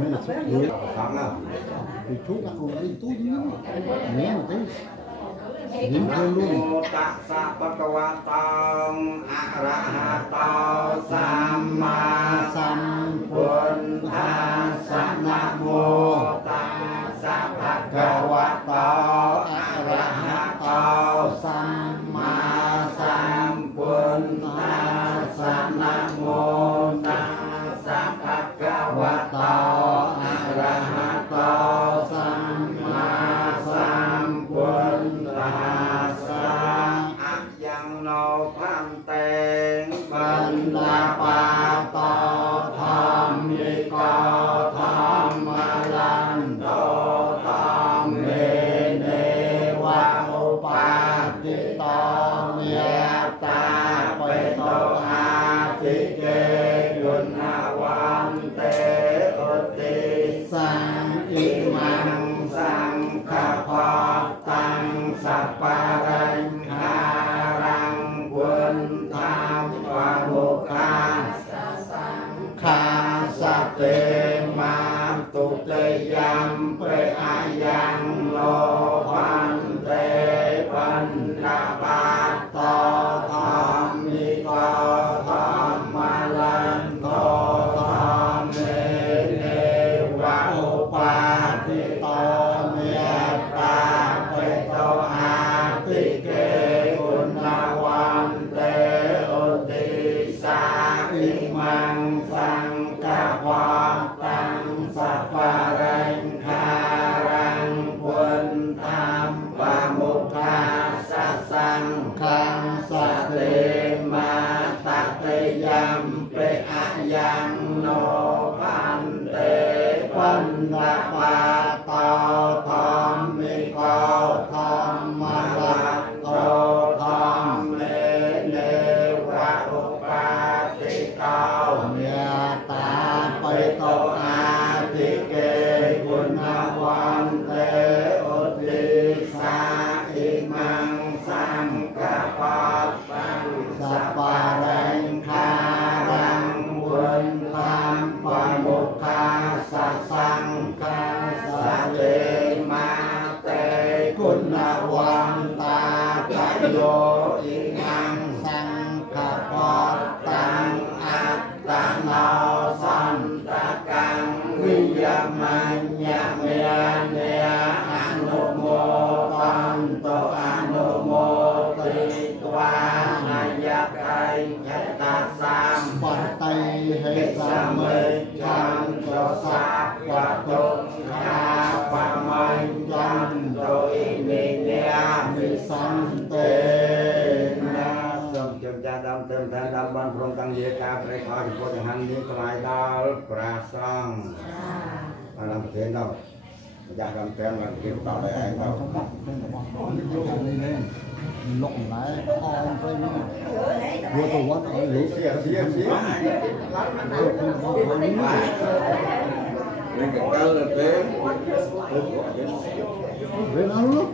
Mới là xuất hiện sáng nào thì chú đã không lấy túi nữa nếu mà thấy điểm thêm luôn tạ sa bhagavatam arahato samma sambuddhassa namo tassa bhagavato arahato samma sambuddhassa namo tassa bhagavato arahato samma sambuddhassa yang no phanteng bandapato thammiko thammalanto tammene wa upatito metta peto atike gunnawante uti sang imang sang kapatang saparang harang quân tham và mục kha sate ma tu te yam pre ayang lo pan te pan la ba to tham mi ko tham ma lan to tham ne ne wa upa ti to me ta pe to a ti ke gunawan te oti sa imang sang kapwa tang saparang harang quân tham và mục kha sang khang sa te ma ta te yam pre ayang no pan te pan la pa to tham mi ko tham ma la to tham le le wa upa ti tao nya ta pe to a ti ke gunawan te uti sa imang sang kapat pang saparang harang quân tham và mục kha sang kha sa te ma te gunawan ta ka yo ingang sang kapat tang atta no santa kang viyamanya mya anumotanto anumoti twa nayakai chata sam patai he same chan cho sap wa tung kha pa man chan do iminia mi sante na som chom cha dam tem tha dam ban prong tang ye ka pre kho chi po jang han ni klai dal pra sang làm thế đâu dạ làm tem là kêu tạo lại anh đâu lộn lại on với vừa tôi quát ở lũ xía lên cái cao là thế về nào lúc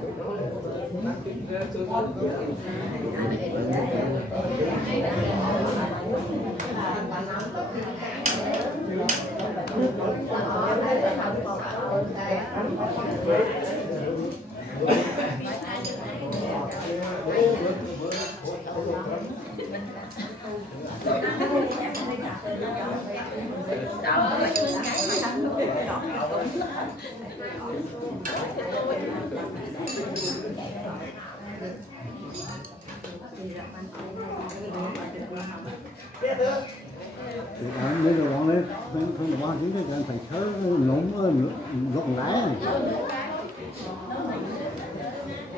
nếu là bọn đấy không là bọn chúng tôi phải thở nóng rộng rãi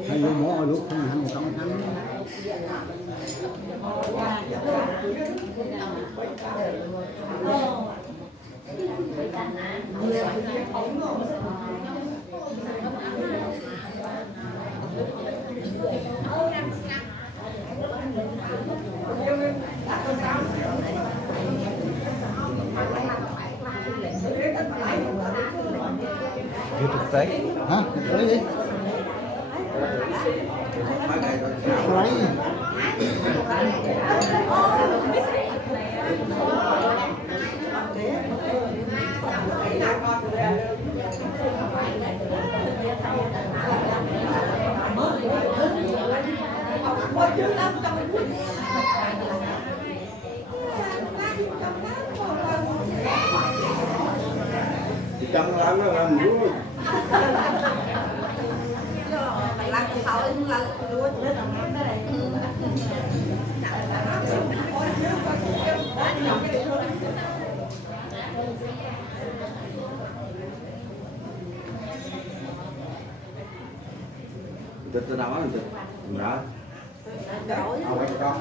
hay là mỗi lúc không ăn một trăm tháng thực tế hả? Thực tế gì? Thực tế Trong lắm nó làm vui. Lắc sau lắc luôn. Từ nào á từ đó.เอาไว้con.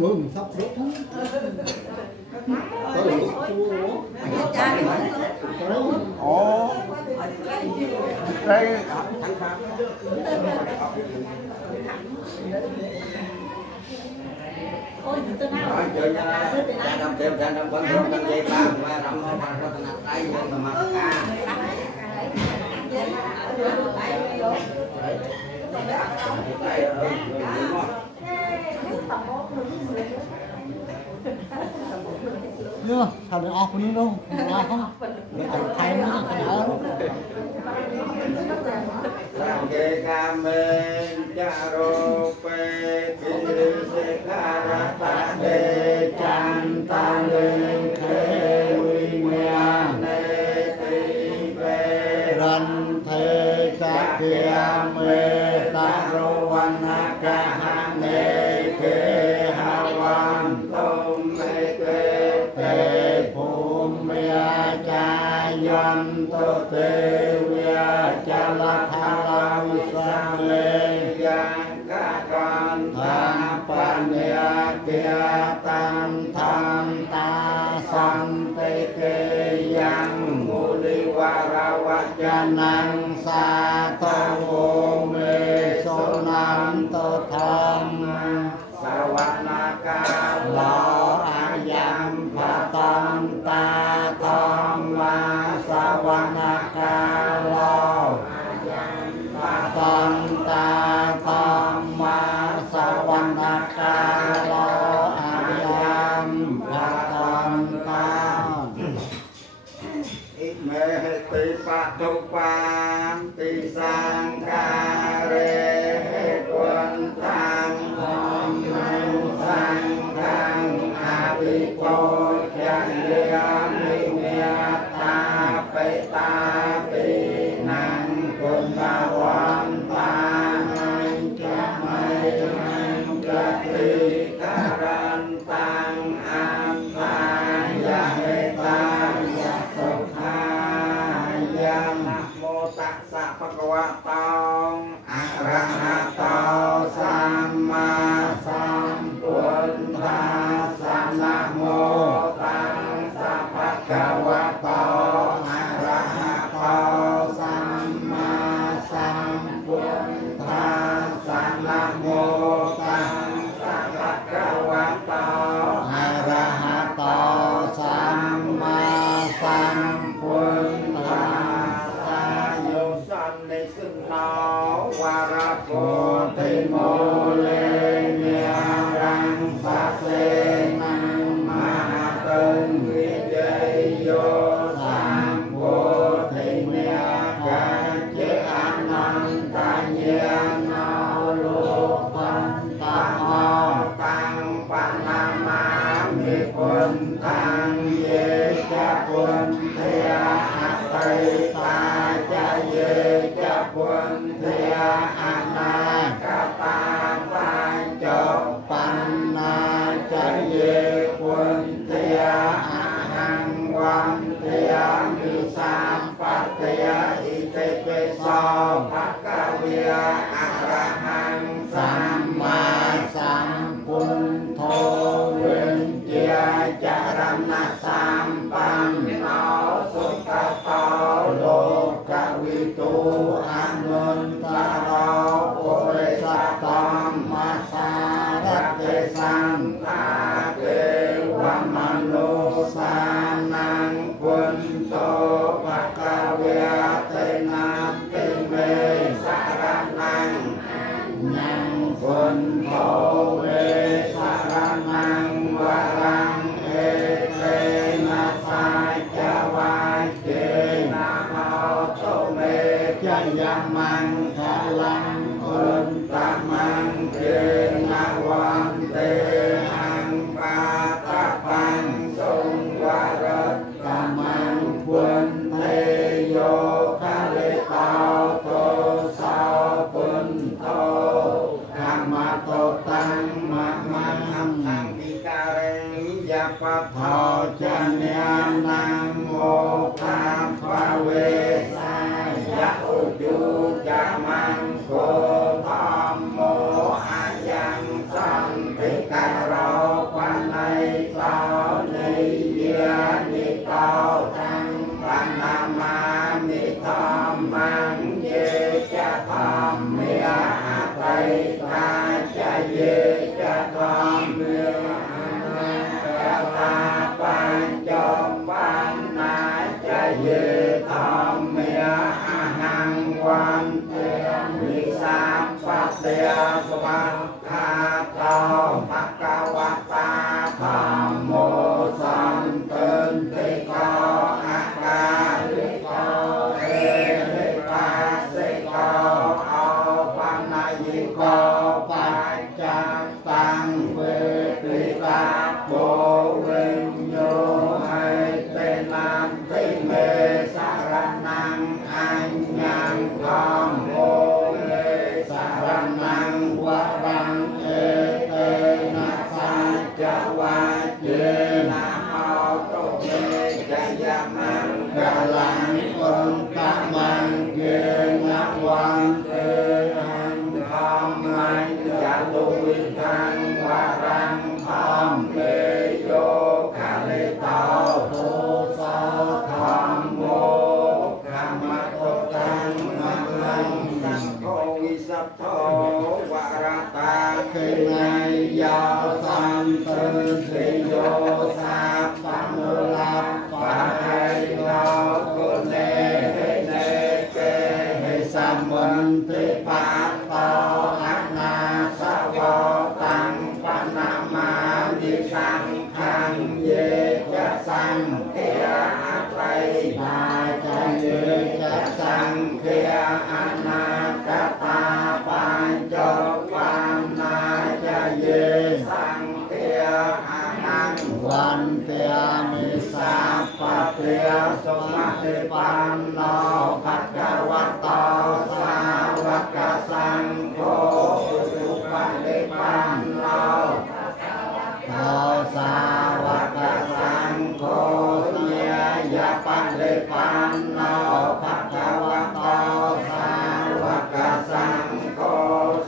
Mưa sắp rút. Ồ. Đây nói chơi nha, làm thêm ra làm quán rượu làm dây ba mà làm hoa hoa hoa nát tay mà mặc ca. Chưa, sao được off đi đâu? Off không? Để thay nó cái đó. Sangge kamen carope pilse karata de cantale ke winyane tibe ran the kakiame tarowanakahane ke hawan tome ke te phumya chayan to te cha la tha la sa le yang ca con tha pa nya kia tam tham ta san te ke yang mu li wa ra wa cha năng sa to vô mê so nam to tham sa wa na ca lo a yam pha tam ta tham ma sa wa na ca lo tam ta tham ma sa wa na ca lo a yam pha tam ta ít mê ti pa tu pa ti sang ca re quân tham hom sang khang a vi po chang ya mi ta pe ta pi năng quân ba quan ta năng cha mai năng cha ti ca ran tăng an ta ya he ta ya so tha ya nam mô tát sa phật wa tong a ra นังพุนโตภะคะเวเตนะติเมสารนังยังพุนโตเวสารนังวรังเอเตนะสายจวายเจนะโหโตเมจยมังคลังอุนตมังเจนะวันเตหังปาตะปังทรงวรตมังพุนเทโยคะเลตาโตสาวพุนโตธรรมโตตังมะมังอังกิการิยะปะทอจันญานังโมฆะภะเวสายะอุจุจามังโกธัมโมอายังสันติการโรปันไนตานิยานิตาตังปันนามามิธรรมังเยจะธรรมเมียอาไตตาจะเยจะธรรมเมียอานังกตาปัญจปันนาจะเยธรรมเมียอาหังวันเตมิสาปัตเตสวัสคาโตภะคะวะตาธัมโมสันติติโกอาการิโกเอหิปัสสิโกอัปปนายิโกปัจจัตตังเวทิตาโกวิญโยให้เตนันติเมสารนังอัญญังธัมโมเมสารนังวรังเอเตนะสัจวะเจนะโหโตเมจยมังกะลังอุนตมังเกนะวันเตหังธัมมังจตุวิทังวรังธัมเมโยคะเลตาโตสาธัมโมธัมมะโตตังมะมังสังโฆวิสัทโธวรตาเขนัยยาสันติสิโยสัพพะมุลัปปะไหโนกุเนเนเกหิสัมมันติปัตโตอะนาสวะตังปะนามานิสังขังเยจะสังเทียอะไตตาจะเยจะสังเทียอนาคตาปัญจวังนาจะเยสังเทียอานังวันเตียมิสาปะเตียสมาธิปันโนภะคะวะโตสาวกสังโฆอุปนิปันโนโตสาวกสังโฆเยยะปะนิปันโนภะคะวะโตสาวกสังโฆ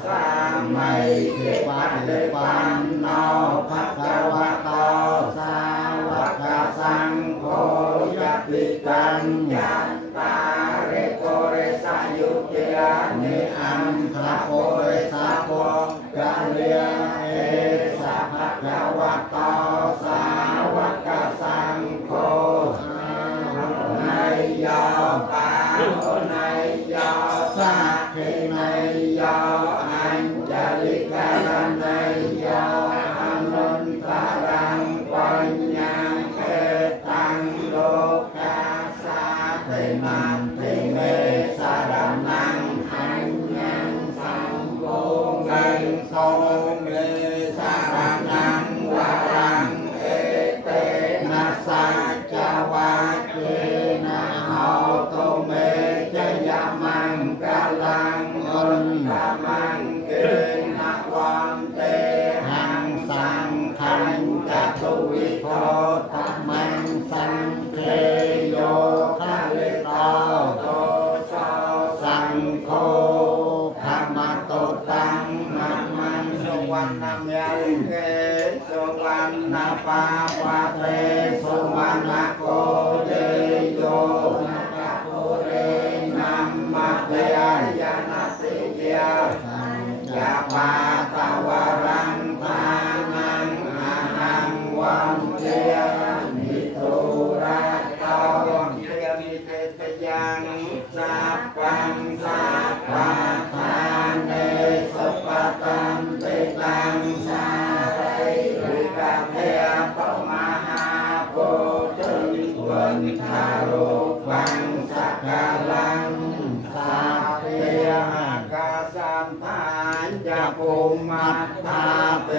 สามัยสิปะนิปันโนภะคะวะโตสาวกสังโฆยะติตังยันตาเรโกเรสายุเตยะนิอันทะโพเรสาโพกะเลียเอสะภะคะวะโตสาวกสังโฆนายยาปาในยาสักขิในยาอัญจลิกาในยาอนุนตรังปัญญาเอตังโลกาสาเทนันติเมสารนังอัญญังสังโฆกังโสเมสารนังวรังเอเตนะสัจวะเจนะโหโตเมจยมังกะลังอุนตมังเกนะวันเตหังสังขังจตุวิโทธัมมังสังเทโยคะเลตาโตสาสังโฆธัมมะโตตังมะมังสวรรณยังเกสวรรณปาวะเตสวรรณโกเดโยนะกะโพเรนัมมะเตยานาติยาจาปาตาวรังทานังอาหังวันเตยมิทุรา วันทารุปังสักลังสาเปียกาสัมภานจะภูมัตตาเต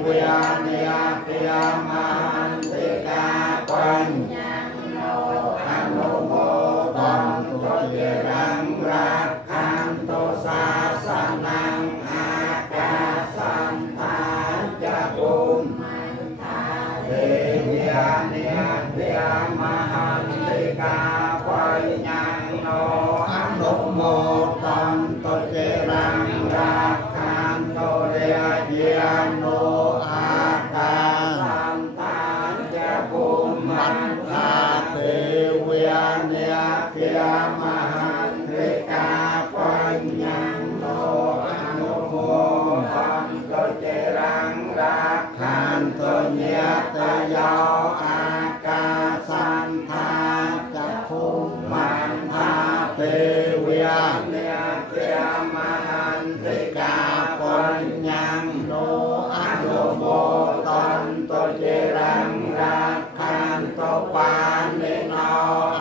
เวียเนียเปียมันติกาปัญญโนอนุโมตันตุเจรังรักขันตุสาสนังอากาสัมภานจะภูมัตตาเตเวียเนียเปียมันติกาปัญญโนอนุโมตันตุเจรังรักขันตุเรียเยียโนอากาสัมภานจะภูมัตตาเตเวียเนียเปียมันติกาปัญญโนอนุโมตันตุเจรังรักขันตุเนียเตโยอากาสัมภานจะภูมัตตาเตเวียเนียเปียมันติกาปัญญโนอนุโมตันตุเจรังรักขันตุปานิโน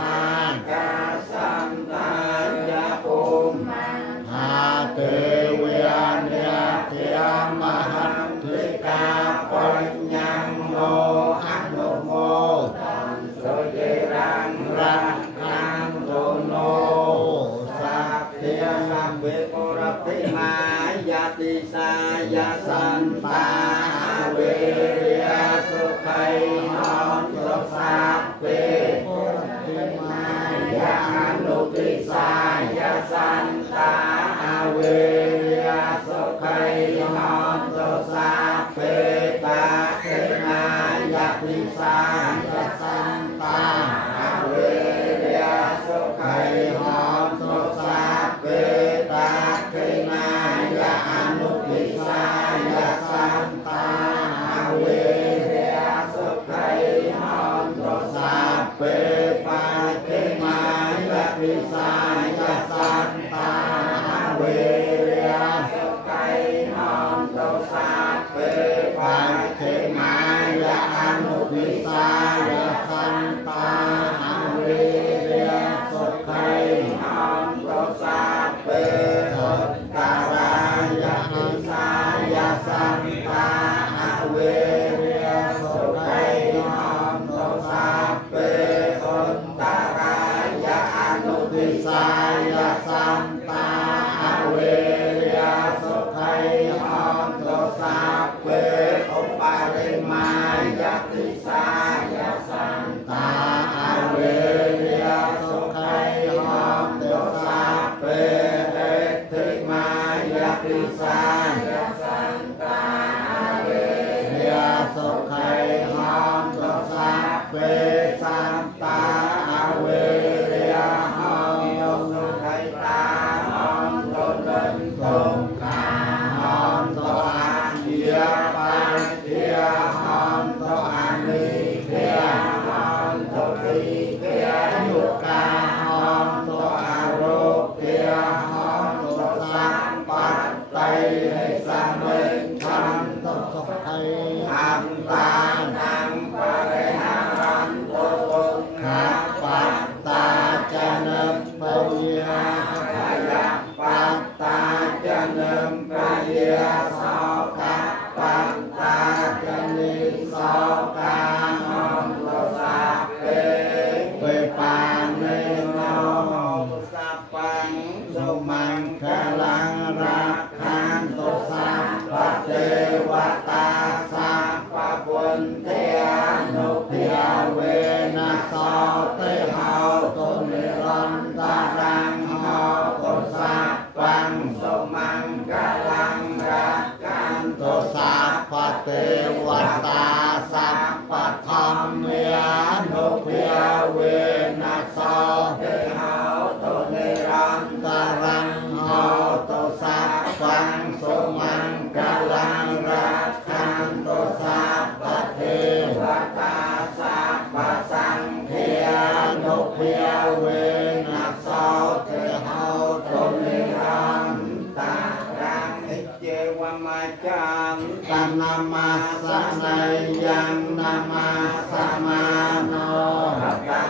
อากาสัมภานจะภูมัตตาเตเวียเนียเปียมันติกาปัญญโนอนุโมตันตุเจรังรักขันตุโนสัพเพสัมเวปุรติมายาติสายาสันตาเวริยสุขัยนอนตุสัพเพปุรติมายานุติสายาสันตาเวริยสุขัยนอนตุสัพเพตาเทนายาติสายาสันตาเวริยสุขัยนอนตุสัพเพตาเทนายาอนุติสายาสันตาเวริยสุขัยนอนตุสัพเพปาเทมายาติสายาสันตาเวริยสุขัยนอนตุสัพเพปาเทมายาอนุติสายาสันตาเวริยสุขัยนอนตุสัพเพสุตตารายาติสายาสันตาเวริยสุขัยนอนตุสัพเพสุตตารายาอนุติสายาสันตาเวริยสุขัยนอนตุสัพเพอุปาริมายาติสายาสันตาเวริยสุขัยนอนตุสัพเพเอติมายาติสายาสันตาเวริยสุขัยนอนตุสัพเพสันตาเวริยนอนตุสุขัยตานอนตุเดินตุกานอนตุอาเทียปาเทียนอนตุอานิเทียนอนตุทีเทียยุกานอนตุอารุเทียนอนตุสัมปัตไตให้สำเร็จขันตุสุขัยอันตานังปะเรหารันตุสุขัปปัตตาจะนัมปะยาขยัปปัตตาจะนัมปะยาสอกะปัตตาจะนิสอกานอนตุสัพเพเปปานิโนสัพพังสุมังคลังรักขันตุสัพพะเทวตาสัพพะพุทธเทอนุเพียเวนัสโสเตหาตุนิรันตารังหาตุสัพพังสุมังคลังรักขันตุสัพพะเทวตาสัพพะธรรมเมอนุเพียเวนัสโสเตหาตุนิรันตารังหาตุสัพพังสุมังคลังรักขันตุสัพพะเทวตาสัพพะสังฆานุเพียเวนัสโสเตหาตุนิรันตารังอิเจวมาจังตันนามาสะนัยยังนามาสมาโนตัน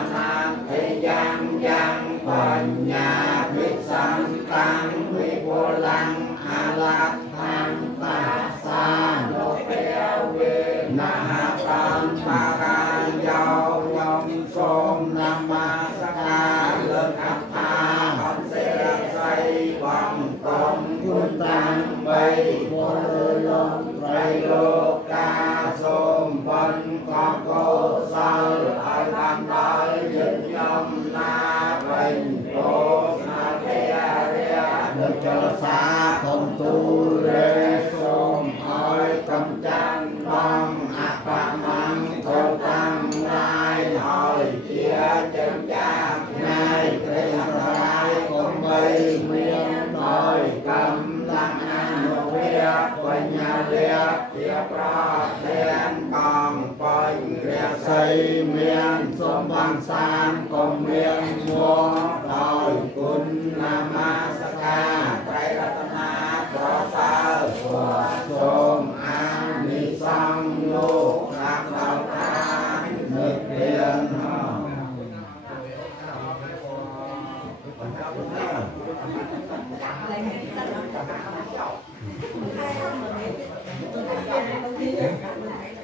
านกลมเรียงมัวดอยคุณนามาสกาไตรรัตนาปราสาทหัวชมอานิสงส์โลกรักเราทานนึกเรียนHãy subscribe cho kênh Ghiền Mì Gõ để không bỏ lỡ